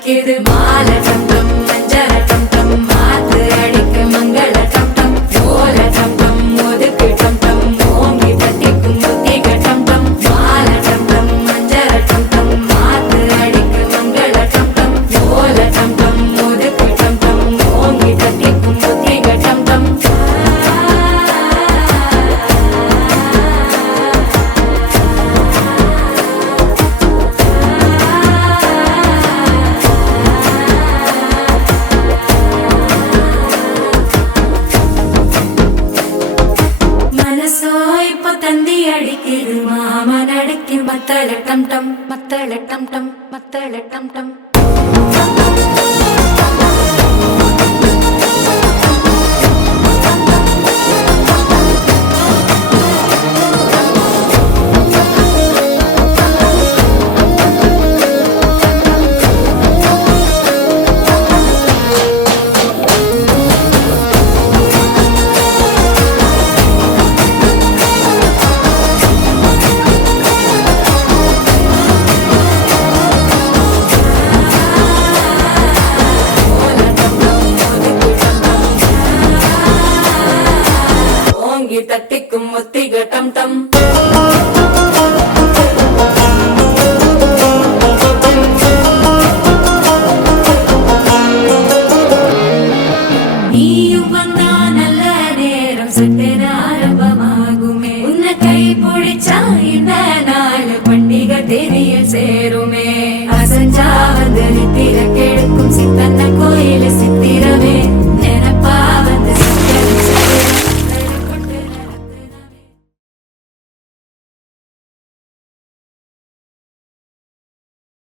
அடிக்குது மாலை டம் டம் மஞ்சள டம் டம் மாத்து அடிக்க மங்கள டம் டம் ஓல டம் டம் ஒதுக்கு டம் டம் ஓங்கி தட்டிக்கும் புத்திக டம் டம் மாலை டம் டம் மஞ்சள டம் டம் மாத்து அடிக்க மங்கள டம் டம் ஓல டம் டம் ஒதுக்கு டம் டம் ஓங்கி தட்டிக்கும் புத்திக டம் டம் தந்தி அடிக்குது மாமன் அடிக்கு மத்தள டம் டம் மத்தள டம் டம் மத்தள டம் டம் தட்டிக்கும் முத்திக டம் டம் நீயும் வந்தா நல்ல நேரம் சட்டென ஆரம்பமாகுமே உன்னை கை பிடிச்சா இந்த நாள் பண்டிகை தெரிய சேருமே அசஞ்சா வந்து நித்திர கெடுக்கும் சித்தன்ன